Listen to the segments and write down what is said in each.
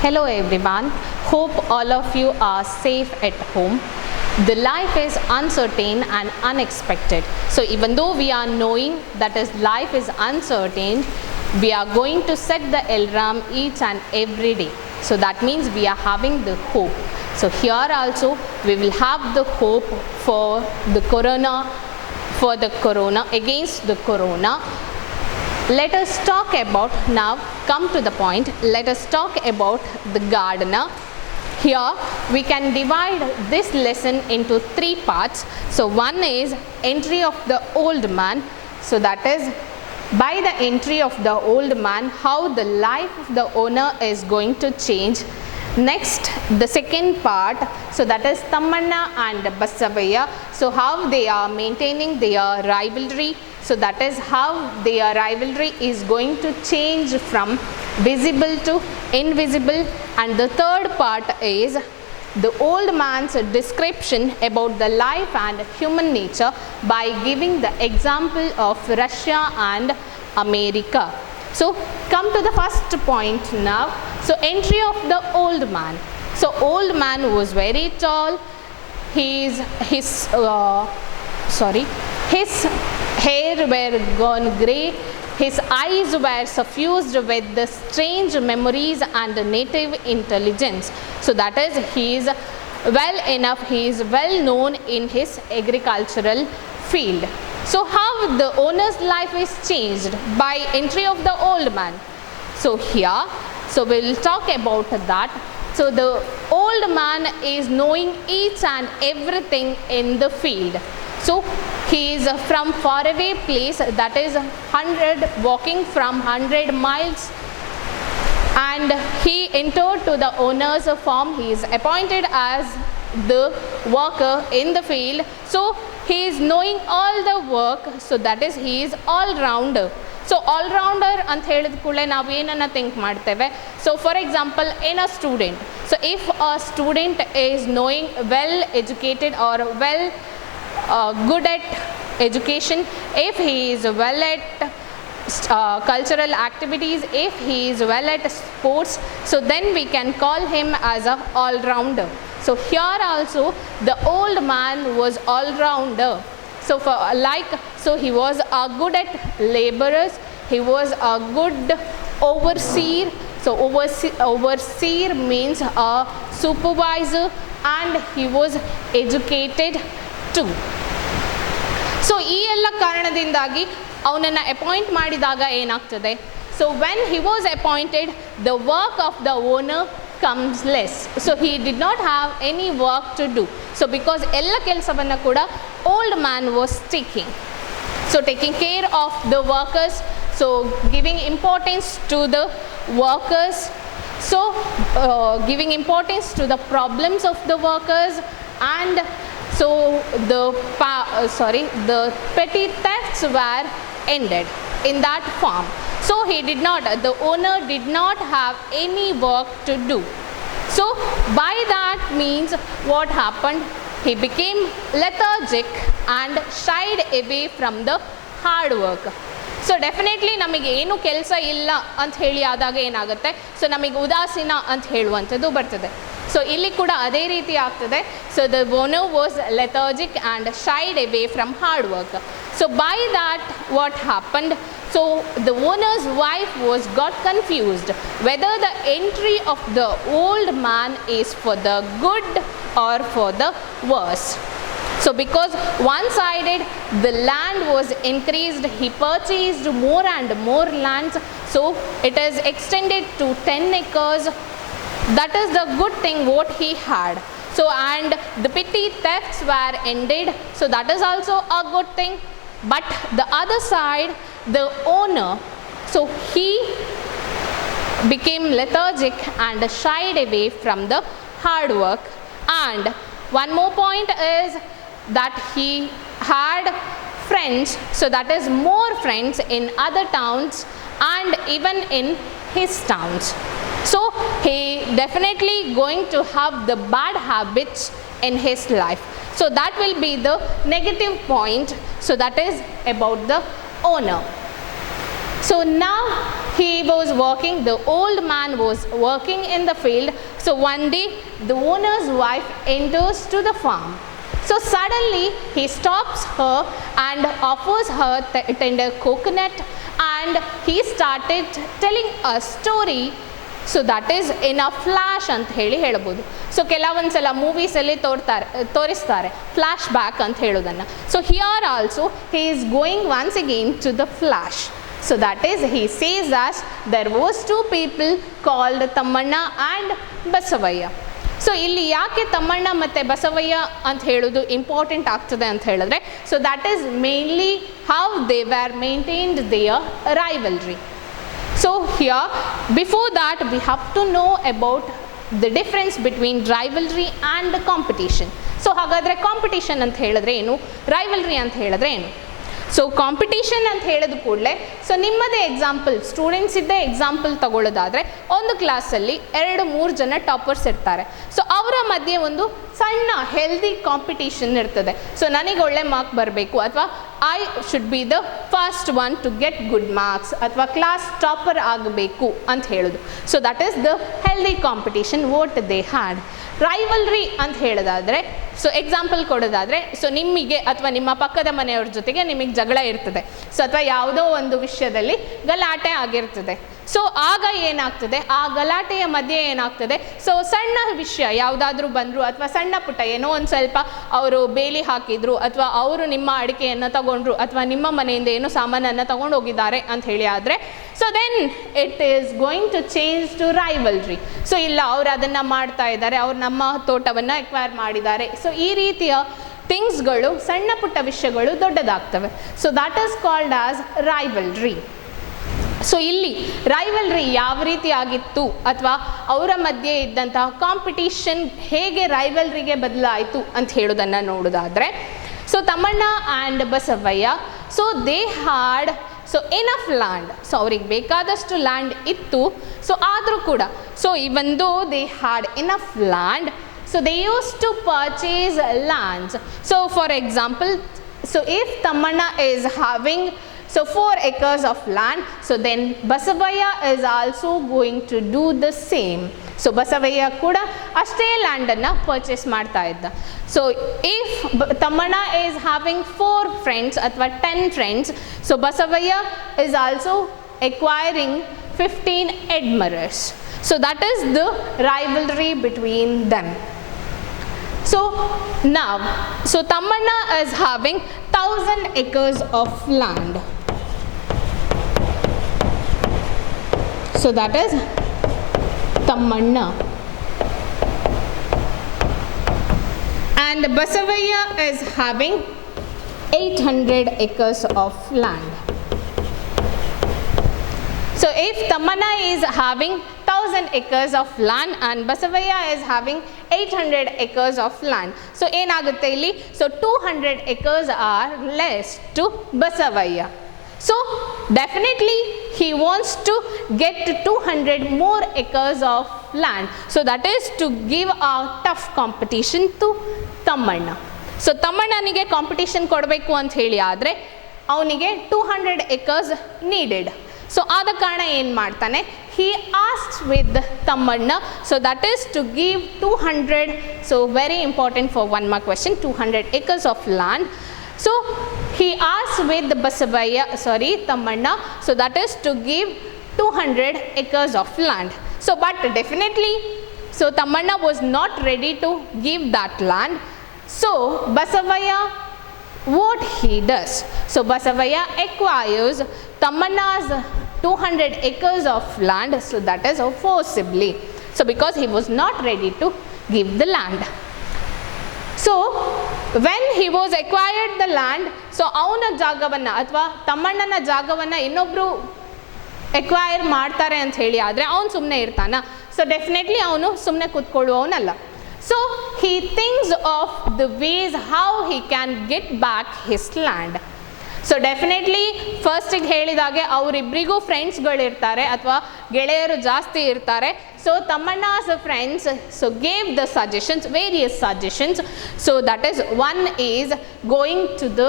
Hello everyone, hope all of you are safe at home. The life is uncertain and unexpected. So even though we are knowing that is life is uncertain, we are going to set the alarm each and every day. So that means we are having the hope. So here also we will have the hope for the corona, against the corona. Let us talk about, now come to the point, let us talk about the gardener. Here we can divide this lesson into three parts. So one is entry of the old man. So that is by the entry of the old man, how the life of the owner is going to change. Next, the second part, so that is Tammanna and Basavaya. So how they are maintaining their rivalry. So that is how their rivalry is going to change from visible to invisible. And the third part is the old man's description about the life and human nature by giving the example of Russia and America. So come to the first point now. So entry of the old man. So old man was very tall. His hair were gone grey. His eyes were suffused with the strange memories and native intelligence. So that is, he is well known in his agricultural field. So how the owner's life is changed by entry of the old man. So here, so we will talk about that. So the old man is knowing each and everything in the field. So he is from faraway place, that is walking from 100 miles, and he entered to the owner's farm. He is appointed as the worker in the field. So he is knowing all the work, so that is he is all-rounder. So all-rounder ಅಂತ ಹೇಳಿದ ಕೂಡಲೇ ನಾವು ಏನನ್ನು ಥಿಂಕ್ ಮಾಡ್ತೇವೆ. So for example, in a student, so if a student is knowing well educated or good at education, if he is well at cultural activities, if he is well at sports, so then we can call him as a all-rounder. So here also the old man was all-rounder. So he was good at laborers, he was a good overseer. So overseer means a supervisor, and he was educated too. So ಈ ಎಲ್ಲ ಕಾರಣದಿಂದಾಗಿ ಅವನನ್ನು ಅಪಾಯಿಂಟ್ ಮಾಡಿದಾಗ ಏನಾಗ್ತದೆ, so when he was appointed the work of the owner comes less. So he did not have any work to do. So because ಎಲ್ಲ ಕೆಲಸವನ್ನು ಕೂಡ old man was taking care of the workers, so giving importance to the workers, so giving importance to the problems of the workers, and so the petty thefts were ended in that farm. So the owner did not have any work to do. So by that means what happened, he became lethargic and shied away from the hard work. So definitely ನಮಗೆ ಏನು ಕೆಲಸ ಇಲ್ಲ ಅಂತ ಹೇಳಿ ಆದಾಗ ಏನಾಗುತ್ತೆ, ಸೊ ನಮಗೆ ಉದಾಸೀನ ಅಂತ ಹೇಳುವಂಥದ್ದು ಬರ್ತದೆ. ಸೊ ಇಲ್ಲಿ ಕೂಡ ಅದೇ ರೀತಿ ಆಗ್ತದೆ. So the owner was lethargic and shied away from hard work. So by that what happened, so the owner's wife got confused whether the entry of the old man is for the good or for the worse. So because one-sided the land was increased, he purchased more and more lands, so it is extended to 10 acres. That is the good thing what he had. So and the petty thefts were ended, so that is also a good thing. But the other side, the owner, so he became lethargic and shied away from the hard work. And one more point is that he had friends, so that is more friends in other towns and even in his towns. So he definitely going to have the bad habits in his life. So that will be the negative point. So that is about the owner. So now he was working, the old man was working in the field. So one day the owner's wife enters to the farm. So suddenly he stops her and offers her tender coconut, and he started telling a story. So that is ಇನ್ ಅ ಫ್ಲ್ಯಾಶ್ ಅಂತ ಹೇಳ್ಬೋದು. ಸೊ ಕೆಲವೊಂದ್ಸಲ ಮೂವೀಸಲ್ಲಿ ತೋರಿಸ್ತಾರೆ flash back ಅಂತ ಹೇಳೋದನ್ನು. So here also he is going once again to the flash. So that is he says that there was two people called Tammanna and Basavayya. So ಇಲ್ಲಿ ಯಾಕೆ ತಮ್ಮಣ್ಣ ಮತ್ತು ಬಸವಯ್ಯ ಅಂತ ಹೇಳೋದು ಇಂಪಾರ್ಟೆಂಟ್ ಆಗ್ತದೆ ಅಂತ ಹೇಳಿದ್ರೆ, so that is mainly how they where maintained there rivalry. So here, before that, we have to know about the difference between rivalry and competition. So ಹಾಗಾದರೆ ಕಾಂಪಿಟೇಷನ್ ಅಂತ ಹೇಳಿದ್ರೆ ಏನು, ರೈವಲ್ರಿ ಅಂತ ಹೇಳಿದ್ರೆ ಏನು? ಸೊ ಕಾಂಪಿಟೇಷನ್ ಅಂತ ಹೇಳಿದ ಕೂಡಲೇ ಸೊ ನಿಮ್ಮದೇ ಎಕ್ಸಾಂಪಲ್, ಸ್ಟೂಡೆಂಟ್ಸ್ ಇದ್ದೇ ಎಕ್ಸಾಂಪಲ್ ತಗೊಳ್ಳೋದಾದರೆ, ಒಂದು ಕ್ಲಾಸಲ್ಲಿ 2-3 ಜನ ಟಾಪರ್ಸ್ ಇರ್ತಾರೆ. ಸೊ ಅವರ ಮಧ್ಯೆ ಒಂದು ಸಣ್ಣ ಹೆಲ್ದಿ ಕಾಂಪಿಟೇಷನ್ ಇರ್ತದೆ. ಸೊ ನನಗೆ ಒಳ್ಳೆ ಮಾರ್ಕ್ ಬರಬೇಕು, ಅಥವಾ I should be the first one to get good marks, ಅಥವಾ ಕ್ಲಾಸ್ ಟಾಪರ್ ಆಗಬೇಕು ಅಂತ ಹೇಳೋದು. So that is the healthy competition what they had. Rivalry ಅಂತ ಹೇಳೋದಾದರೆ, ಸೊ ಎಕ್ಸಾಂಪಲ್ ಕೊಡೋದಾದರೆ, ಸೊ ನಿಮಗೆ ಅಥವಾ ನಿಮ್ಮ ಪಕ್ಕದ ಮನೆಯವ್ರ ಜೊತೆಗೆ ನಿಮಗೆ ಜಗಳ ಇರ್ತದೆ. ಸೊ ಅಥವಾ ಯಾವುದೋ ಒಂದು ವಿಷಯದಲ್ಲಿ ಗಲಾಟೆ ಆಗಿರ್ತದೆ. ಸೊ ಆಗ ಏನಾಗ್ತದೆ, ಆ ಗಲಾಟೆಯ ಮಧ್ಯೆ ಏನಾಗ್ತದೆ, ಸೊ ಸಣ್ಣ ವಿಷಯ ಯಾವುದಾದ್ರೂ ಬಂದರು, ಅಥವಾ ಸಣ್ಣ ಪುಟ್ಟ ಏನೋ ಒಂದು ಸ್ವಲ್ಪ ಅವರು ಬೇಲಿ ಹಾಕಿದ್ರು, ಅಥವಾ ಅವರು ನಿಮ್ಮ ಅಡಿಕೆಯನ್ನು ತಗೊಂಡ್ರು, ಅಥವಾ ನಿಮ್ಮ ಮನೆಯಿಂದ ಏನೋ ಸಾಮಾನನ್ನು ತಗೊಂಡು ಹೋಗಿದ್ದಾರೆ ಅಂತ ಹೇಳಿ ಆದರೆ, so then it is going to change to rivalry. So ಇಲ್ಲ, ಅವ್ರು ಅದನ್ನು ಮಾಡ್ತಾ ಇದ್ದಾರೆ, ಅವ್ರು ನಮ್ಮ ತೋಟವನ್ನು ಎಕ್ವೈರ್ ಮಾಡಿದ್ದಾರೆ. ಸೊ ಈ ರೀತಿಯ ಥಿಂಗ್ಸ್ಗಳು, ಸಣ್ಣ ಪುಟ್ಟ ವಿಷಯಗಳು ದೊಡ್ಡದಾಗ್ತವೆ. So that is called as rivalry. So ಇಲ್ಲಿ ರೈವಲ್ರಿ ಯಾವ ರೀತಿ ಆಗಿತ್ತು, ಅಥವಾ ಅವರ ಮಧ್ಯೆ ಇದ್ದಂತಹ ಕಾಂಪಿಟೇಷನ್ ಹೇಗೆ ರೈವಲ್ರಿಗೆ ಬದಲಾಯಿತು ಅಂತ ಹೇಳೋದನ್ನು ನೋಡೋದಾದರೆ, so Thammanna and Basavayya, so they had so enough land. So ಅವ್ರಿಗೆ ಬೇಕಾದಷ್ಟು ಲ್ಯಾಂಡ್ ಇತ್ತು. ಸೊ ಆದರೂ ಕೂಡ, ಸೊ ಇವನ್ though they had enough land, so they used to purchase lands. So for example, so if Tamanna is having so 4 acres of land, so then Basavaya is also going to do the same. So Basavaya kuda ashte land anna purchase ಮಾಡ್ತಾ ಇದ್ದ. So if Tamanna is having 4 friends ಅಥವಾ 10 friends, so Basavaya is also acquiring 15 admirers. So that is the rivalry between them. So now, so Tamanna is having 1000 acres of land. So that is Tamanna. And Basavaya is having 800 acres of land. So if Tamanna is having 1000 acres of land and Basavaya is having 800 acres of land, so ಏನಾಗುತ್ತೆ ಇಲ್ಲಿ, so 200 acres are less to Basavaya. So definitely he wants to get 200 more acres of land. So that is to give a tough competition to Tamanna. So Tamannaniಗೆ competition ಕೊಡಬೇಕು ಅಂತ ಹೇಳಿ ಆದರೆ ಅವನಿಗೆ 200 acres needed. So ಆದ ಕಾರಣ ಏನು ಮಾಡ್ತಾನೆ, he asked with Tamanna, so that is to give 200, so very important for one more question, 200 acres of land. So he asked with Tamanna, so that is to give 200 acres of land. So but definitely, so Tamanna was not ready to give that land. So Basavaya, what he does, so Basavaya acquires Tamanna's 200 acres of land, so that is forcibly, so because he was not ready to give the land. So when he was acquired the land, so ಅವನ ಜಾಗವನ್ನು ಅಥವಾ ತಮ್ಮಣ್ಣನ ಜಾಗವನ್ನು ಇನ್ನೊಬ್ಬರು ಎಕ್ವೈರ್ ಮಾಡ್ತಾರೆ ಅಂತ ಹೇಳಿ ಆದರೆ ಅವನು ಸುಮ್ಮನೆ ಇರ್ತಾನ? ಸೊ ಡೆಫಿನೆಟ್ಲಿ ಅವನು ಸುಮ್ಮನೆ ಕೂತ್ಕೊಳ್ಳುವವನಲ್ಲ. So he thinks of the ways how he can get back his land. So definitely ಫಸ್ಟಿಗೆ ಹೇಳಿದಾಗೆ ಅವರಿಬ್ಬರಿಗೂ ಫ್ರೆಂಡ್ಸ್ಗಳಿರ್ತಾರೆ ಅಥವಾ ಗೆಳೆಯರು ಜಾಸ್ತಿ ಇರ್ತಾರೆ. So Tammanna's friends so gave the suggestions, various suggestions. So that is one is going to the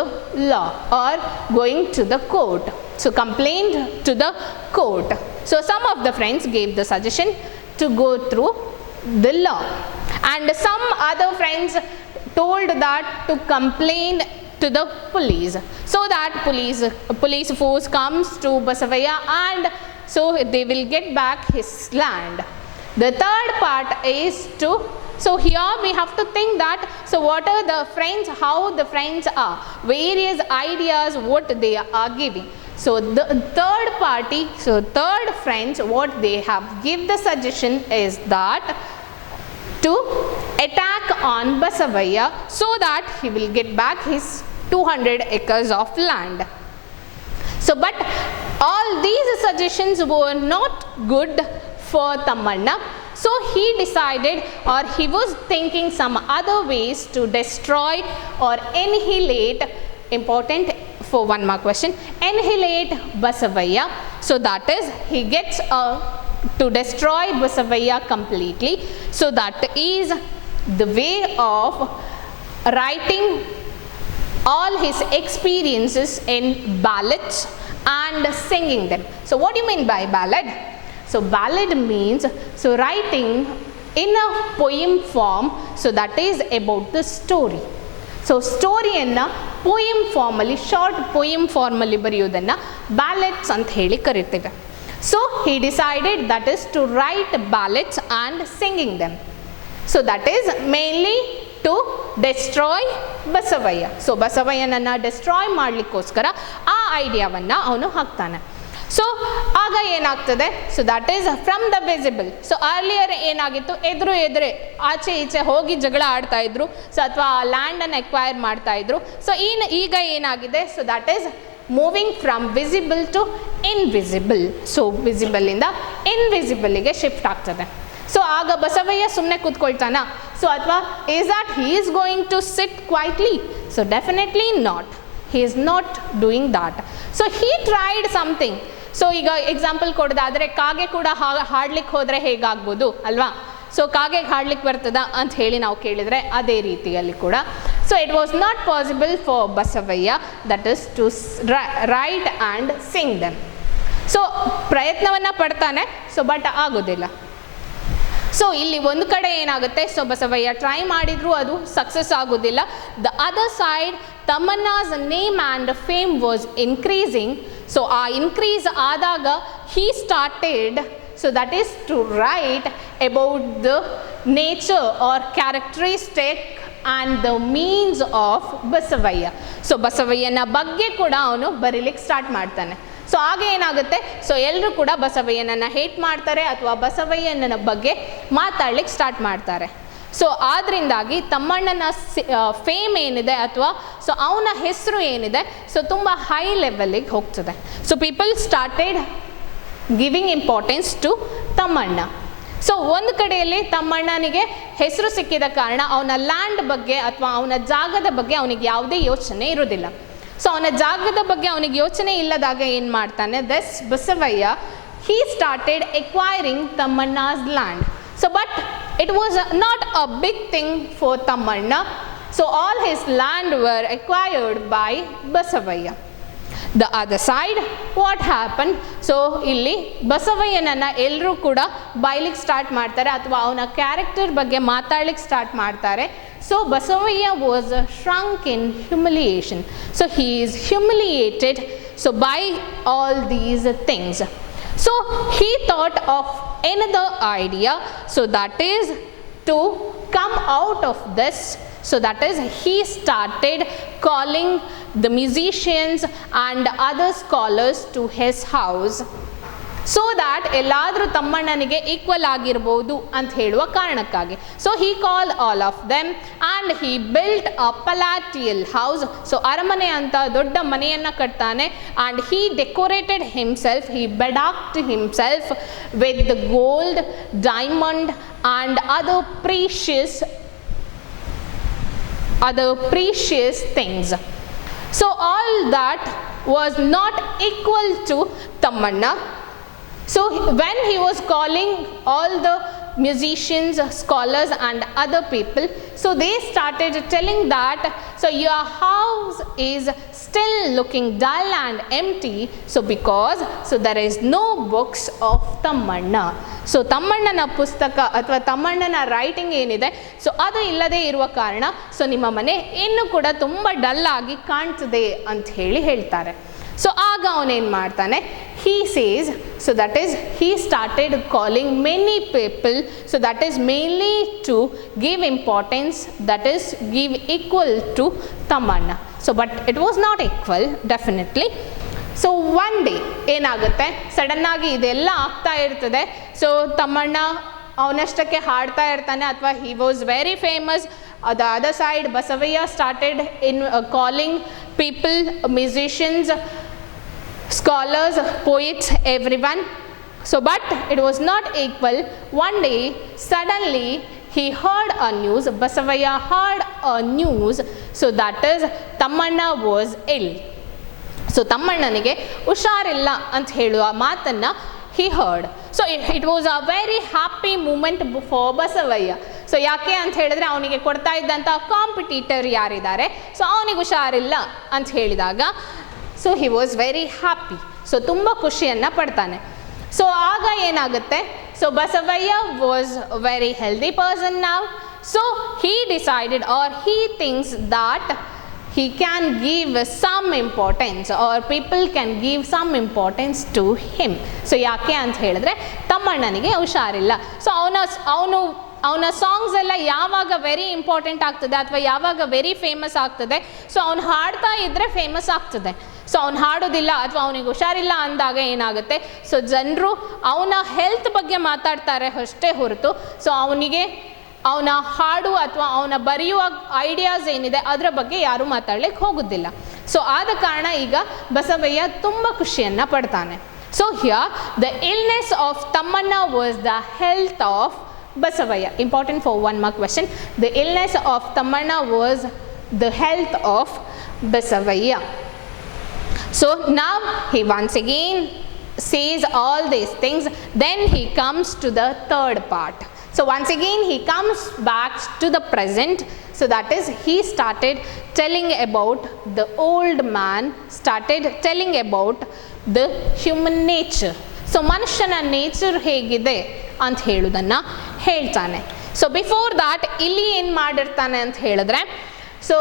law or going to the court. So complaint to the court. So some of the friends gave the suggestion to go through the law, and some other friends told that to complain to the police, so that police force comes to Basavaya, and so they will get back his land. The third part is to, so here we have to think that, so what are the friends, how the friends are, various ideas what they are giving. So the third party, so third friends, what they have give the suggestion is that to attack on Basavaya, so that he will get back his 200 acres of land. So but all these suggestions were not good for Tammanna. So he decided, or he was thinking some other ways to destroy or annihilate, important for one more question, annihilate Basavaya. So that is, he gets to destroy Basavaya completely. So that is the way of writing all his experiences in ballads and singing them. So what do you mean by ballad? So ballad means, so writing in a poem form, so that is about the story. So ಸ್ಟೋರಿಯನ್ನು poem ಫಾರ್ಮಲ್ಲಿ, short poem ಫಾರ್ಮಲ್ಲಿ ಬರೆಯೋದನ್ನು ballads ಅಂತ ಹೇಳಿ ಕರಿತೇವೆ. So he decided that is to write ballads and singing them. So that is mainly to destroy Basavayya. So ಬಸವಯ್ಯನನ್ನು destroy ಮಾಡಲಿಕ್ಕೋಸ್ಕರ ಆ ಐಡಿಯಾವನ್ನು ಅವನು ಹಾಕ್ತಾನೆ. ಸೊ ಆಗ ಏನಾಗ್ತದೆ, so that is from the visible. So earlier ಏನಾಗಿತ್ತು, ಎದುರೆ ಆಚೆ ಈಚೆ ಹೋಗಿ ಜಗಳ ಆಡ್ತಾ ಇದ್ರು, ಸೊ ಅಥವಾ ಆ ಲ್ಯಾಂಡನ್ನು ಎಕ್ವೈರ್ ಮಾಡ್ತಾ ಇದ್ರು. ಸೊ ಈಗ ಏನಾಗಿದೆ, so that is moving from visible to invisible. So ವಿಸಿಬಲಿಂದ ಇನ್ವಿಸಿಬಲಿಗೆ ಶಿಫ್ಟ್ ಆಗ್ತದೆ. ಸೊ ಆಗ ಬಸವಯ್ಯ ಸುಮ್ಮನೆ ಕೂತ್ಕೊಳ್ತಾನ? ಸೊ ಅಥವಾ is that he is going to sit quietly? So definitely not. he is not doing that. So he tried something. So ಈಗ example ಕೊಡೋದಾದರೆ, ಕಾಗೆ ಕೂಡ ಹಾಡ್ಲಿಕ್ಕೆ ಹೋದರೆ ಹೇಗಾಗ್ಬೋದು ಅಲ್ವಾ? ಸೊ ಕಾಗೆಗೆ ಹಾಡ್ಲಿಕ್ಕೆ ಬರ್ತದ ಅಂತ ಹೇಳಿ ನಾವು ಕೇಳಿದರೆ ಅದೇ ರೀತಿಯಲ್ಲಿ ಕೂಡ. So it was not possible for Basavaiah, that is to write and sing them. So ಪ್ರಯತ್ನವನ್ನು ಪಡ್ತಾನೆ, ಸೊ ಬಟ್ ಆಗೋದಿಲ್ಲ. ಸೊ ಇಲ್ಲಿ ಒಂದು ಕಡೆ ಏನಾಗುತ್ತೆ, ಸೊ ಬಸವಯ್ಯ ಟ್ರೈ ಮಾಡಿದ್ರು, ಅದು ಸಕ್ಸಸ್ ಆಗೋದಿಲ್ಲ. The other side Tammanna's name and fame was increasing. So ಆ ಇನ್ಕ್ರೀಸ್ ಆದಾಗ he started, so that is to write about the nature or characteristic and the means of Basavayya. So ಬಸವಯ್ಯನ ಬಗ್ಗೆ ಕೂಡ ಅವನು ಬರೀಲಿಕ್ಕೆ ಸ್ಟಾರ್ಟ್ ಮಾಡ್ತಾನೆ. ಸೊ ಆಗ ಏನಾಗುತ್ತೆ, ಸೊ ಎಲ್ಲರೂ ಕೂಡ ಬಸವಯ್ಯನನ್ನು ಹೇಟ್ ಮಾಡ್ತಾರೆ ಅಥವಾ ಬಸವಯ್ಯನ ಬಗ್ಗೆ ಮಾತಾಡ್ಲಿಕ್ಕೆ ಸ್ಟಾರ್ಟ್ ಮಾಡ್ತಾರೆ. ಸೊ ಆದ್ದರಿಂದಾಗಿ ತಮ್ಮಣ್ಣನ ಫೇಮ್ ಏನಿದೆ ಅಥವಾ ಸೊ ಅವನ ಹೆಸರು ಏನಿದೆ, ಸೊ ತುಂಬ ಹೈ ಲೆವೆಲ್ಲಿಗೆ ಹೋಗ್ತದೆ. So people started giving importance to Thammanna. So ಒಂದು ಕಡೆಯಲ್ಲಿ ತಮ್ಮಣ್ಣನಿಗೆ ಹೆಸರು ಸಿಕ್ಕಿದ ಕಾರಣ ಅವನ ಲ್ಯಾಂಡ್ ಬಗ್ಗೆ ಅಥವಾ ಅವನ ಜಾಗದ ಬಗ್ಗೆ ಅವನಿಗೆ ಯಾವುದೇ ಯೋಚನೆ ಇರೋದಿಲ್ಲ. ಸೊ ಅವನ ಜಾಗದ ಬಗ್ಗೆ ಅವನಿಗೆ ಯೋಚನೆ ಇಲ್ಲದಾಗ ಏನು ಮಾಡ್ತಾನೆ, ದಸ್ Basavayya he started acquiring Tammanna's land. So but it was not a big thing for Tammanna. So all his land were acquired by Basavaya. The other side, what happened? So ಇಲ್ಲಿ ಬಸವಯ್ಯನನ್ನು ಎಲ್ಲರೂ ಕೂಡ ಬೈಲಿಕ್ಕೆ ಸ್ಟಾರ್ಟ್ ಮಾಡ್ತಾರೆ ಅಥವಾ ಅವನ ಕ್ಯಾರೆಕ್ಟರ್ ಬಗ್ಗೆ ಮಾತಾಡ್ಲಿಕ್ಕೆ ಸ್ಟಾರ್ಟ್ ಮಾಡ್ತಾರೆ. So Basavaya was shrunk in humiliation. So he is humiliated, so by all these things. So he thought of another idea, so that is to come out of this. So that is, he started calling the musicians and other scholars to his house, so that ಎಲ್ಲಾದರೂ ತಮ್ಮಣ್ಣನಿಗೆ ಈಕ್ವಲ್ ಆಗಿರ್ಬೋದು ಅಂತ ಹೇಳುವ ಕಾರಣಕ್ಕಾಗಿ. So he called all of them and he built a palatial house. So ಅರಮನೆ ಅಂತ ದೊಡ್ಡ ಮನೆಯನ್ನು ಕಟ್ತಾನೆ. and he decorated himself, he bedacked himself with the gold, diamond and other precious things. So all that was not equal to Tammanna. So when he was calling all the musicians, scholars and other people. So they started telling that, so your house is still looking dull and empty, so because so there is no books of Tammanna. So ತಮ್ಮಣ್ಣನ ಪುಸ್ತಕ ಅಥವಾ ತಮ್ಮಣ್ಣನ ರೈಟಿಂಗ್ ಏನಿದೆ ಸೊ ಅದು ಇಲ್ಲದೆ ಇರುವ ಕಾರಣ ಸೊ ನಿಮ್ಮ ಮನೆ ಇನ್ನೂ ಕೂಡ ತುಂಬ ಡಲ್ ಆಗಿ ಕಾಣ್ತದೆ ಅಂತ ಹೇಳ್ತಾರೆ. ಸೊ ಆಗ ಅವನೇನು ಮಾಡ್ತಾನೆ, he says, so that is he started calling many people, so that is mainly to give importance, that is give equal to Tammanna. So but it was not equal definitely. So one day ಏನಾಗುತ್ತೆ, ಸಡನ್ನಾಗಿ ಇದೆಲ್ಲ ಆಗ್ತಾ ಇರ್ತದೆ. ಸೊ ತಮ್ಮಣ್ಣ ಅವನಷ್ಟಕ್ಕೆ ಹಾಡ್ತಾ ಇರ್ತಾನೆ ಅಥವಾ he was very famous. The other side Basavayya started in calling people, musicians, scholars, poets, everyone. So but it was not equal. One day suddenly he heard a news, Basavaya heard a news, so that is Tammanna was ill. So ತಮ್ಮಣ್ಣನಿಗೆ ಹುಷಾರಿಲ್ಲ ಅಂತ ಹೇಳುವ ಮಾತನ್ನು he heard. So it was a very happy moment for Basavayya. So ಯಾಕೆ ಅಂತ ಹೇಳಿದ್ರೆ ಅವನಿಗೆ ಕೊಡ್ತಾ ಇದ್ದಂಥ ಕಾಂಪಿಟೀಟರ್ ಯಾರಿದ್ದಾರೆ, ಸೊ ಅವನಿಗೆ ಹುಷಾರಿಲ್ಲ ಅಂತ ಹೇಳಿದಾಗ so he was very happy. So ತುಂಬ ಖುಷಿಯನ್ನು ಪಡ್ತಾನೆ. ಸೊ ಆಗ ಏನಾಗುತ್ತೆ, ಸೊ Basavayya was a very healthy person now. So he decided or he thinks that he can give some importance or people can give some importance to him. So ಯಾಕೆ ಅಂತ ಹೇಳಿದ್ರೆ ತಮ್ಮಣ್ಣನಿಗೆ ಹುಷಾರಿಲ್ಲ. ಸೊ ಅವನ ಸಾಂಗ್ಸ್ ಎಲ್ಲ ಯಾವಾಗ ವೆರಿ ಇಂಪಾರ್ಟೆಂಟ್ ಆಗ್ತದೆ ಅಥವಾ ಯಾವಾಗ ವೆರಿ ಫೇಮಸ್ ಆಗ್ತದೆ, ಸೊ ಅವ್ನು ಹಾಡ್ತಾ ಇದ್ದರೆ ಫೇಮಸ್ ಆಗ್ತದೆ. ಸೊ ಅವ್ನು ಹಾಡೋದಿಲ್ಲ ಅಥವಾ ಅವನಿಗೆ ಹುಷಾರಿಲ್ಲ ಅಂದಾಗ ಏನಾಗುತ್ತೆ, ಸೊ ಜನರು ಅವನ ಹೆಲ್ತ್ ಬಗ್ಗೆ ಮಾತಾಡ್ತಾರೆ ಅಷ್ಟೇ ಹೊರತು ಸೊ ಅವನ ಹಾಡು ಅಥವಾ ಅವನ ಬರೆಯುವ ಐಡಿಯಾಸ್ ಏನಿದೆ ಅದರ ಬಗ್ಗೆ ಯಾರೂ ಮಾತಾಡ್ಲಿಕ್ಕೆ ಹೋಗೋದಿಲ್ಲ. ಸೊ ಆದ ಕಾರಣ ಈಗ ಬಸವಯ್ಯ ತುಂಬ ಖುಷಿಯನ್ನು ಪಡ್ತಾನೆ. So here the illness of Thammanna was the health of Basavaya. Important for one more question. The illness of Tammanna was the health of Basavaya. So now he once again says all these things. Then he comes to the third part. So once again he comes back to the present. So that is he started telling about the old man, started telling about the human nature. So ಮನುಷ್ಯನ ನೇಚರ್ ಹೇಗಿದೆ ಅಂತ ಹೇಳೋದನ್ನು ಹೇಳ್ತಾನೆ. So before that ಇಲ್ಲಿ ಏನು ಮಾಡಿರ್ತಾನೆ ಅಂತ ಹೇಳಿದ್ರೆ, ಸೊ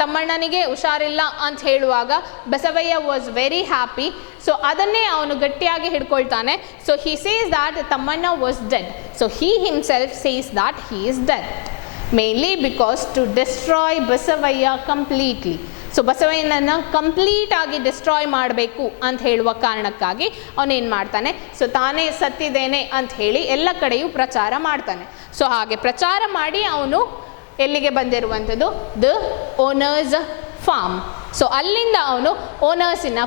ತಮ್ಮಣ್ಣನಿಗೆ ಹುಷಾರಿಲ್ಲ ಅಂತ ಹೇಳುವಾಗ Basavayya was very happy. So ಅದನ್ನೇ ಅವನು ಗಟ್ಟಿಯಾಗಿ ಹಿಡ್ಕೊಳ್ತಾನೆ. So he says that Tammanna was dead. So he himself says that he is dead mainly because to destroy Basavayya completely. So ಬಸವಯ್ಯನನ್ನು ಕಂಪ್ಲೀಟ್ ಆಗಿ ಡಿಸ್ಟ್ರಾಯ್ ಮಾಡಬೇಕು ಅಂತ ಹೇಳುವ ಕಾರಣಕ್ಕಾಗಿ ಅವನೇನು ಮಾಡ್ತಾನೆ, ಸೊ ತಾನೇ ಸತ್ತಿದ್ದೇನೆ ಅಂತ ಹೇಳಿ ಎಲ್ಲ ಕಡೆಯೂ ಪ್ರಚಾರ ಮಾಡ್ತಾನೆ. ಸೊ ಹಾಗೆ ಪ್ರಚಾರ ಮಾಡಿ ಅವನು ಎಲ್ಲಿಗೆ ಬಂದಿರುವಂಥದ್ದು, ದ ಓನರ್ಸ್ ಫಾರ್ಮ್. ಸೊ ಅಲ್ಲಿಂದ ಅವನು ಓನರ್ಸಿನ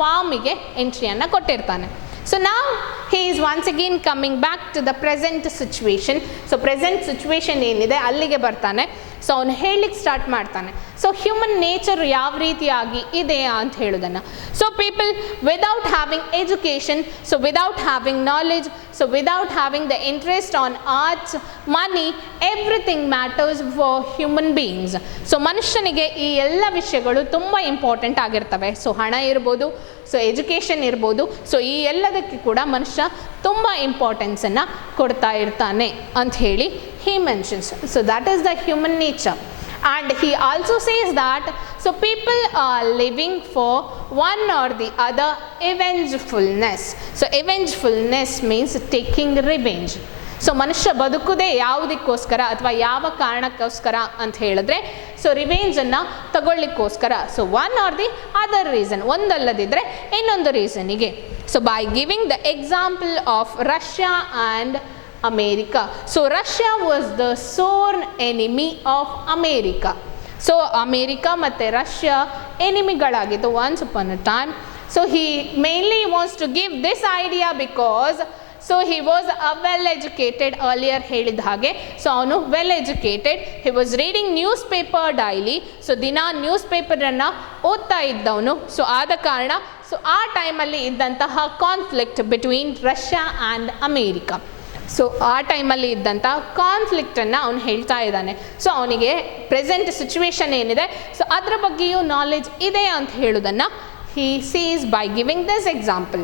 ಫಾರ್ಮಿಗೆ ಎಂಟ್ರಿಯನ್ನು ಕೊಟ್ಟಿರ್ತಾನೆ. So now he is once again coming back to the present situation. So present situation ಏನಿದೆ ಅಲ್ಲಿಗೆ ಬರ್ತಾನೆ. ಸೊ ಅವನು ಹೇಳಲಿಕ್ಕೆ ಸ್ಟಾರ್ಟ್ ಮಾಡ್ತಾನೆ. ಸೊ ಹ್ಯೂಮನ್ ನೇಚರ್ ಯಾವ ರೀತಿಯಾಗಿ ಇದೆ ಅಂತ ಹೇಳೋದನ್ನು. So people without having education, so without having knowledge, so without having the interest on arts, money, everything matters for human beings. So ಮನುಷ್ಯನಿಗೆ ಈ ಎಲ್ಲ ವಿಷಯಗಳು ತುಂಬ ಇಂಪಾರ್ಟೆಂಟ್ ಆಗಿರ್ತವೆ. ಸೊ ಹಣ ಇರ್ಬೋದು, ಸೊ ಎಜುಕೇಷನ್ ಇರ್ಬೋದು, ಸೊ ಈ ಎಲ್ಲದಕ್ಕೆ ಕೂಡ ಮನುಷ್ಯ ತುಂಬ ಇಂಪಾರ್ಟೆನ್ಸನ್ನು ಕೊಡ್ತಾ ಇರ್ತಾನೆ ಅಂತ ಹೇಳಿ he mentions. So that is the human nature. And he also says that so people are living for one or the other avengefulness. So avengefulness means taking revenge. So ಮನುಷ್ಯ ಬದುಕುದೇ ಯಾವುದಕ್ಕೋಸ್ಕರ ಅಥವಾ ಯಾವ ಕಾರಣಕ್ಕೋಸ್ಕರ ಅಂತ ಹೇಳಿದ್ರೆ ಸೊ ರಿವೆಂಜನ್ನು ತಗೊಳ್ಳಿಕ್ಕೋಸ್ಕರ. So one or the other reason, ಒಂದಲ್ಲದಿದ್ದರೆ ಇನ್ನೊಂದು ರೀಸನಿಗೆ. So by giving the example of Russia and America. So Russia was the sworn enemy of America. So America ಮತ್ತು ರಷ್ಯಾ ಎನಿಮಿಗಳಾಗಿತ್ತು once upon a time. So he mainly wants to give this idea because so he was a well educated, earlier ಹೇಳಿದ ಹಾಗೆ. ಸೊ ಅವನು well educated, he was reading newspaper daily. So ದಿನ ನ್ಯೂಸ್ ಪೇಪರನ್ನು ಓದ್ತಾ ಇದ್ದವನು. ಸೊ ಆದ ಕಾರಣ ಸೊ ಸೊ ಆ ಟೈಮಲ್ಲಿ ಇದ್ದಂತಹ conflict between Russia and America. So ಆ ಟೈಮಲ್ಲಿ ಇದ್ದಂಥ ಕಾನ್ಫ್ಲಿಕ್ಟನ್ನು ಅವನು ಹೇಳ್ತಾ ಇದ್ದಾನೆ. ಸೊ ಅವನಿಗೆ ಪ್ರೆಸೆಂಟ್ ಸಿಚುವೇಶನ್ ಏನಿದೆ ಸೊ ಅದರ ಬಗ್ಗೆಯೂ ನಾಲೆಜ್ ಇದೆ ಅಂತ ಹೇಳೋದನ್ನು he sees by giving this example.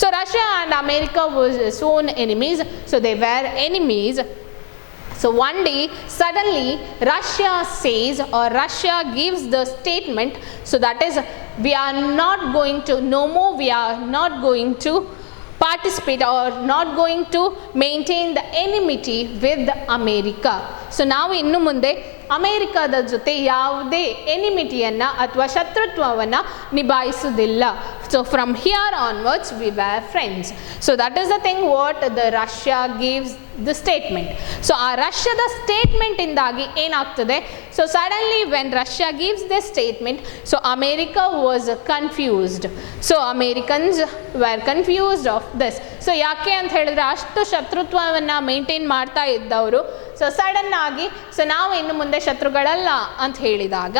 So Russia and America was sworn enemies. So they were enemies. So one day suddenly Russia says, or Russia gives the statement, so that is, we are not going to, no more we are not going to participate or not going to maintain the enmity with America. So ನಾವು ಇನ್ನು ಮುಂದೆ ಅಮೇರಿಕಾದ ಜೊತೆ ಯಾವುದೇ ಎನಿಮಿಟಿಯನ್ನು ಅಥವಾ ಶತ್ರುತ್ವವನ್ನು ನಿಭಾಯಿಸುವುದಿಲ್ಲ. So from here onwards we were friends. So that is the thing what the Russia gives the statement. So ಆ ರಷ್ಯಾದ ಸ್ಟೇಟ್ಮೆಂಟಿಂದಾಗಿ ಏನಾಗ್ತದೆ, so suddenly when Russia gives the statement, so America was confused. So Americans were confused of this. So ಯಾಕೆ ಅಂತ ಹೇಳಿದ್ರೆ ಅಷ್ಟು ಶತ್ರುತ್ವವನ್ನು ಮೇಂಟೈನ್ ಮಾಡ್ತಾ ಇದ್ದವರು ಸೊ ಸಡನ್ ಆಗಿ ಸೊ ನಾವು ಇನ್ನು ಮುಂದೆ ಶತ್ರುಗಳಲ್ಲ ಅಂತ ಹೇಳಿದಾಗ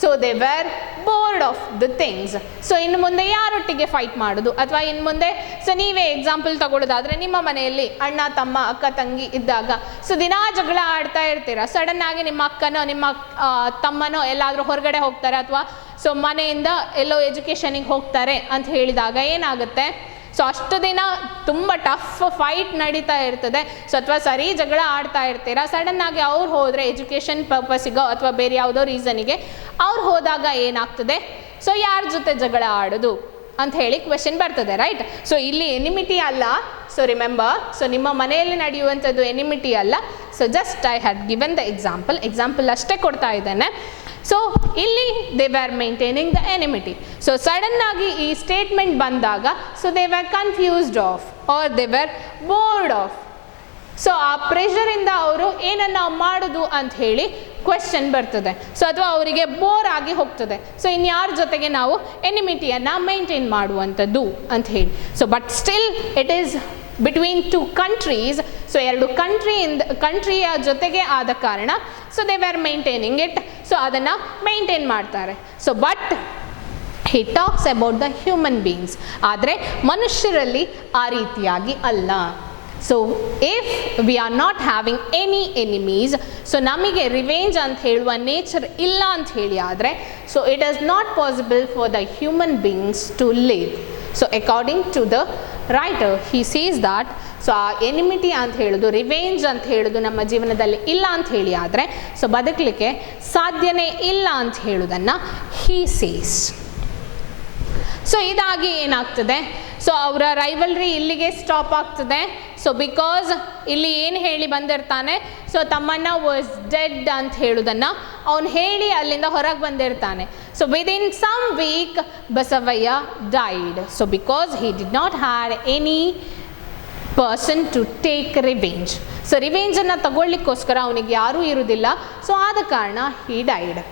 so they were board of the things. So ಇನ್ನು ಮುಂದೆ ಯಾರೊಟ್ಟಿಗೆ ಫೈಟ್ ಮಾಡೋದು, ಅಥವಾ ಇನ್ನು ಮುಂದೆ ಸೊ ನೀವೇ ಎಕ್ಸಾಂಪಲ್ ತಗೊಳ್ಳೋದಾದರೆ ನಿಮ್ಮ ಮನೆಯಲ್ಲಿ ಅಣ್ಣ ತಮ್ಮ ಅಕ್ಕ ತಂಗಿ ಇದ್ದಾಗ ಸೊ ದಿನಾ ಜಗಳ ಆಡ್ತಾ ಇರ್ತೀರ. ಸಡನ್ ಆಗಿ ನಿಮ್ಮ ಅಕ್ಕನೋ ನಿಮ್ಮ ತಮ್ಮನೋ ಎಲ್ಲಾದರೂ ಹೊರಗಡೆ ಹೋಗ್ತಾರೆ ಅಥವಾ ಸೊ ಮನೆಯಿಂದ ಎಲ್ಲೋ ಎಜುಕೇಷನಿಗೆ ಹೋಗ್ತಾರೆ ಅಂತ ಹೇಳಿದಾಗ ಏನಾಗುತ್ತೆ, ಸೊ ಅಷ್ಟು ದಿನ ತುಂಬ ಟಫ್ ಫೈಟ್ ನಡೀತಾ ಇರ್ತದೆ. ಸೊ ಅಥವಾ ಸರಿ ಜಗಳ ಆಡ್ತಾ ಇರ್ತೀರಾ, ಸಡನ್ ಆಗಿ ಅವ್ರು ಹೋದರೆ ಎಜುಕೇಷನ್ ಪರ್ಪಸ್ಸಿಗೋ ಅಥವಾ ಬೇರೆ ಯಾವುದೋ ರೀಸನಿಗೆ ಅವ್ರು ಹೋದಾಗ ಏನಾಗ್ತದೆ, ಸೊ ಯಾರ ಜೊತೆ ಜಗಳ ಆಡೋದು ಅಂತ ಹೇಳಿ ಕ್ವೆಶನ್ ಬರ್ತದೆ, ರೈಟ್? ಸೊ ಇಲ್ಲಿ ಎನಿಮಿಟಿ ಅಲ್ಲ. ಸೊ ರಿಮೆಂಬರ್, ಸೊ ನಿಮ್ಮ ಮನೆಯಲ್ಲಿ ನಡೆಯುವಂಥದ್ದು ಎನಿಮಿಟಿ ಅಲ್ಲ. So just I had given the example ಅಷ್ಟೇ ಕೊಡ್ತಾ ಇದ್ದೇನೆ. ಸೊ ಇಲ್ಲಿ they were maintaining the enmity. So sudden ಆಗಿ ಈ ಸ್ಟೇಟ್ಮೆಂಟ್ ಬಂದಾಗ so they were confused of or they were bored of. So ಆ ಪ್ರೆಷರಿಂದ ಅವರು ಏನನ್ನ ಮಾಡೋದು ಅಂತ ಹೇಳಿ ಕ್ವೆಶನ್ ಬರ್ತದೆ. ಸೊ ಅಥವಾ ಅವರಿಗೆ ಬೋರ್ ಆಗಿ ಹೋಗ್ತದೆ. ಸೊ ಇನ್ಯಾರ ಜೊತೆಗೆ ನಾವು ಎನಿಮಿಟಿಯನ್ನು ಮೇಂಟೈನ್ ಮಾಡುವಂಥದ್ದು ಅಂತ ಹೇಳಿ. So but still it is between two countries. So ಎರಡು ಕಂಟ್ರಿಯ ಜೊತೆಗೆ ಆದ ಕಾರಣ so they were maintaining it. So ಅದನ್ನು ಮೇಂಟೈನ್ ಮಾಡ್ತಾರೆ. So but he talks about the human beings. ಆದರೆ ಮನುಷ್ಯರಲ್ಲಿ ಆ ರೀತಿಯಾಗಿ ಅಲ್ಲ. So if we are not having any enemies, so ನಮಗೆ ರಿವೆಂಜ್ ಅಂತ ಹೇಳುವ ನೇಚರ್ ಇಲ್ಲ ಅಂತ ಹೇಳಿ ಆದರೆ so it is not possible for the human beings to live. So according to the writer he sees that, so ಆ enmity ಅಂತ ಹೇಳೋದು, ರಿವೆಂಜ್ ಅಂತ ಹೇಳೋದು ನಮ್ಮ ಜೀವನದಲ್ಲಿ ಇಲ್ಲ ಅಂತ ಹೇಳಿ ಆದರೆ ಸೊ ಬದುಕಲಿಕ್ಕೆ ಸಾಧ್ಯನೇ ಇಲ್ಲ ಅಂತ ಹೇಳೋದನ್ನು ಹಿ ಸೇಸ್. ಸೊ ಇದಾಗಿ ಏನಾಗ್ತದೆ, ಸೊ ಅವರ ರೈವಲ್ರಿ ಇಲ್ಲಿಗೆ ಸ್ಟಾಪ್ ಆಗ್ತದೆ. ಸೊ ಬಿಕಾಸ್ ಇಲ್ಲಿ ಏನು ಹೇಳಿ ಬಂದಿರ್ತಾನೆ, ಸೊ ತಮ್ಮಣ್ಣ ವಾಸ್ ಡೆಡ್ ಅಂತ ಹೇಳೋದನ್ನು ಅವನು ಹೇಳಿ ಅಲ್ಲಿಂದ ಹೊರಗೆ ಬಂದಿರ್ತಾನೆ. So within some week Basavayya died. So because he did not had any person to take revenge. So ರಿವೆಂಜನ್ನು ತಗೊಳ್ಳಿಕ್ಕೋಸ್ಕರ ಅವನಿಗೆ ಯಾರೂ ಇರುವುದಿಲ್ಲ. ಸೊ ಆದ ಕಾರಣ he died.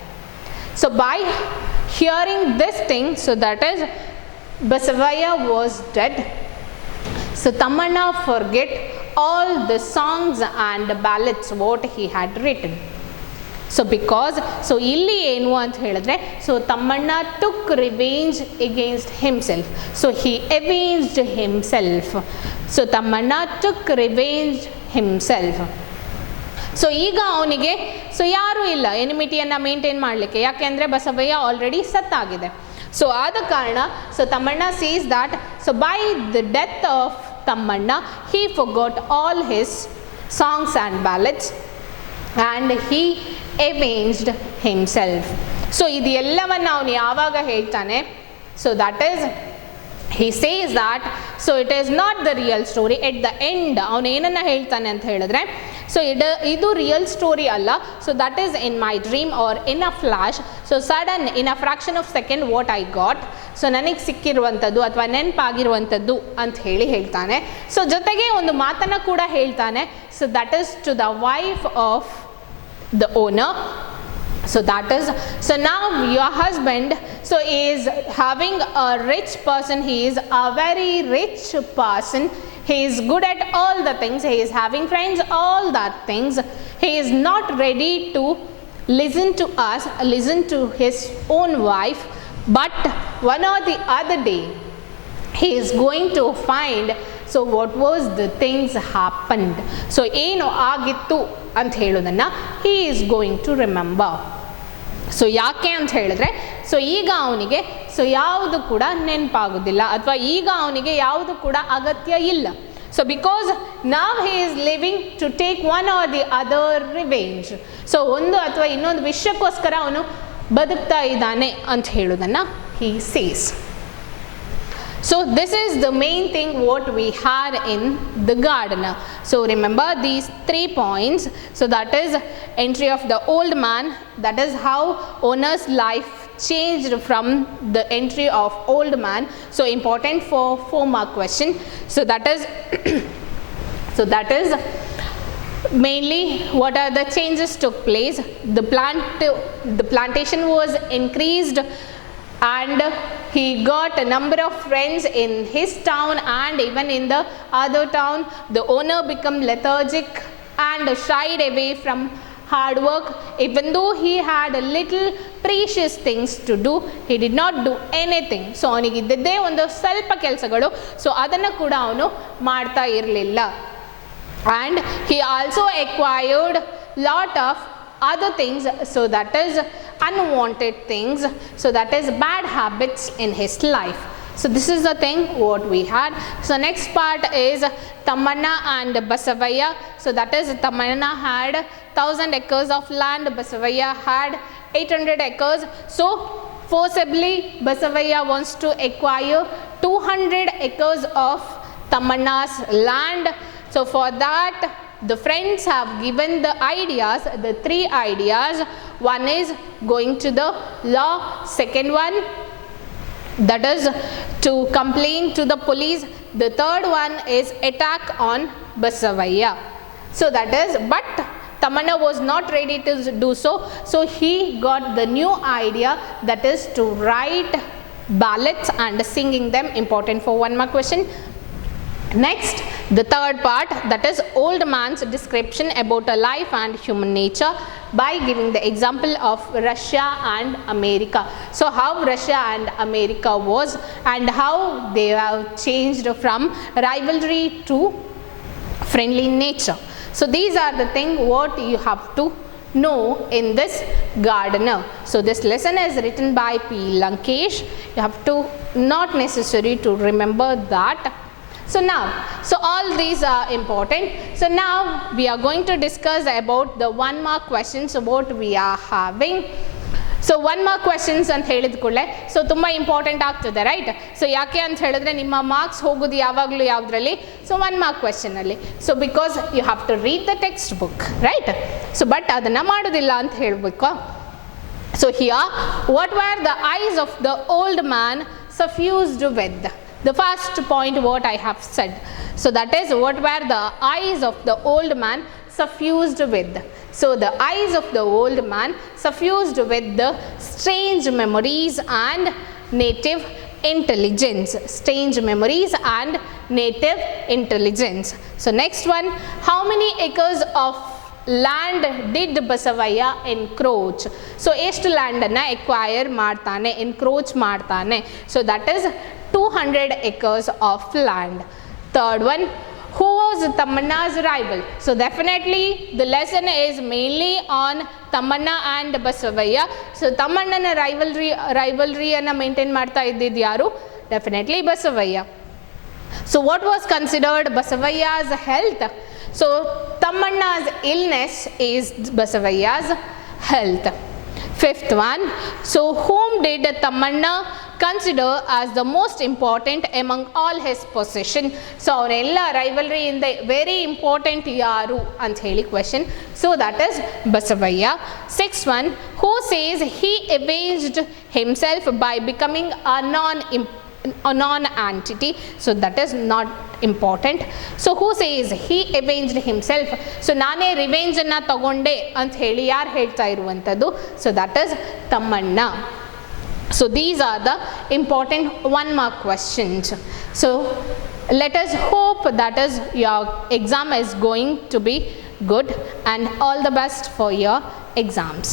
So by hearing this thing, so that is Basavaya was dead. So Tamanna forget all the songs and ballads what he had written. So because, so ಇಲ್ಲಿ ಏನು ಅಂತ ಹೇಳಿದ್ರೆ, so Tamanna took revenge against himself. So he avenged himself. So Tamanna took revenge himself. So ಈಗ ಅವನಿಗೆ ಸೊ ಯಾರೂ ಇಲ್ಲ ಎನಿಮಿಟಿಯನ್ನು ಮೇಂಟೈನ್ ಮಾಡಲಿಕ್ಕೆ, ಯಾಕೆಂದರೆ ಬಸವಯ್ಯ ಆಲ್ರೆಡಿ ಸತ್ತಾಗಿದೆ. ಸೊ ಆದ ಕಾರಣ so Tammanna sees that, so by the death of Tammanna he forgot all his songs and ballads and he avenged himself. So ಇದು ಎಲ್ಲವನ್ನು ಅವನು ಯಾವಾಗ ಹೇಳ್ತಾನೆ, so that is he says that, so it is not the real story. At the end ಅವನು ಏನನ್ನು ಹೇಳ್ತಾನೆ ಅಂತ ಹೇಳಿದ್ರೆ, ಸೊ ಇದು ರಿಯಲ್ ಸ್ಟೋರಿ ಅಲ್ಲ. So that is in my dream or in a flash. So sudden in a fraction of second what I got. So ನನಗೆ ಸಿಕ್ಕಿರುವಂಥದ್ದು ಅಥವಾ ನೆನಪಾಗಿರುವಂಥದ್ದು ಅಂತ ಹೇಳಿ ಹೇಳ್ತಾನೆ. ಸೊ ಜೊತೆಗೆ ಒಂದು ಮಾತನ್ನು ಕೂಡ ಹೇಳ್ತಾನೆ. So that is to the wife of the owner. So that is, so now your husband so is having a rich person, he is a very rich person, he is good at all the things, he is having friends, all that things, he is not ready to listen to us, listen to his own wife but one or the other day he is going to find so what was the things happened, so ಏನು ಆಗಿತ್ತು ಅಂತ ಹೇಳೋದನ್ನು he is going to remember. So ಯಾಕೆ ಅಂತ ಹೇಳಿದ್ರೆ ಸೊ ಈಗ ಅವನಿಗೆ ಸೊ ಯಾವುದು ಕೂಡ ನೆನಪಾಗೋದಿಲ್ಲ ಅಥವಾ ಈಗ ಅವನಿಗೆ ಯಾವುದು ಕೂಡ ಅಗತ್ಯ ಇಲ್ಲ. So because now he is living to take one or the other revenge. So ಒಂದು ಅಥವಾ ಇನ್ನೊಂದು ವಿಷಯಕ್ಕೋಸ್ಕರ ಅವನು ಬದುಕ್ತಾ ಇದ್ದಾನೆ ಅಂತ ಹೇಳೋದನ್ನು he says. So this is the main thing what we had in the gardener. So remember these 3 points. So that is entry of the old man, that is how owner's life changed from the entry of old man. So important for 4-mark question. So that is so that is mainly what are the changes took place. The plantation was increased and he got a number of friends in his town and even in the other town. The owner became lethargic and shied away from hard work. Even though he had a little precious things to do, he did not do anything. So ಅವನಿಗಿದ್ದೇ ಒಂದು ಸ್ವಲ್ಪ ಕೆಲಸಗಳು, ಸೊ ಅದನ್ನು ಕೂಡ ಅವನು ಮಾಡ್ತಾ ಇರಲಿಲ್ಲ. And he also acquired lot of other things, so that is unwanted things, so that is bad habits in his life. So this is the thing what we had. So next part is Tammanna and Basavaya. So that is Tammanna had 1000 acres of land, Basavaya had 800 acres. So forcibly Basavaya wants to acquire 200 acres of Tammanna's land. So for that the friends have given the ideas, the 3 ideas. One is going to the law, second one that is to complain to the police, the third one is attack on Basavaya. So that is, but Tammanna was not ready to do so, so he got the new idea, that is to write ballads and singing them. Important for 1-mark question. Next, the third part, that is old man's description about a life and human nature by giving the example of Russia and America. So how Russia and America was and how they have changed from rivalry to friendly nature. So these are the things what you have to know in this gardener. So this lesson is written by P. Lankesh. You have to not necessary to remember that. So now, so all these are important. So now we are going to discuss about the 1-mark questions what we are having. So 1-mark questions ಅಂತ ಹೇಳಿದ ಕೂಡಲೇ ಸೊ ತುಂಬ ಇಂಪಾರ್ಟೆಂಟ್ ಆಗ್ತದೆ, right? So ಯಾಕೆ ಅಂತ ಹೇಳಿದ್ರೆ ನಿಮ್ಮ ಮಾರ್ಕ್ಸ್ ಹೋಗೋದು ಯಾವಾಗಲೂ ಯಾವುದರಲ್ಲಿ? ಸೊ 1-mark ಕ್ವೆಶನಲ್ಲಿ. So because you have to read the text book, right? So but ಅದನ್ನು ಮಾಡೋದಿಲ್ಲ ಅಂತ ಹೇಳಬೇಕು. So here what were the eyes of the old man suffused with? The first point what I have said. So that is what were the eyes of the old man suffused with. So the eyes of the old man suffused with the strange memories and native intelligence. Strange memories and native intelligence. So next one, how many acres of land did Basavaya encroach? So ಎಷ್ಟು land ಅನ್ನು acquire ಮಾಡ್ತಾನೆ, encroach ಮಾಡ್ತಾನೆ? So that is 200 acres of land. Third one, who was Tammanna's rival? So definitely the lesson is mainly on Tammanna and Basavaya. So Tammannana rivalry ಅನ್ನು maintain ಮಾಡ್ತಾ ಇದ್ದಿದ್ದು ಯಾರು? Definitely Basavaya. So what was considered Basavaya's health? So Tammanna's illness is Basavaya's health. Fifth one, so whom did Tammanna consider as the most important among all his possession? So ಅವರೆಲ್ಲ rivalry in the very important ಯಾರು ಅಂತ ಹೇಳಿ question. So that is Basavaya. Sixth one, who says he avenged himself by becoming a non-entity? So that is not important. So who says he avenged himself? So ನಾನೇ ರಿವೆಂಜ್ ಅನ್ನ ತಗೊಂಡೆ ಅಂತ ಹೇಳಿ ಯಾರು ಹೇಳ್ತಾ ಇರುವಂಥದ್ದು? So that is Tammanna. So these are the important 1-mark questions. So let us hope that is your exam is going to be good, and all the best for your exams.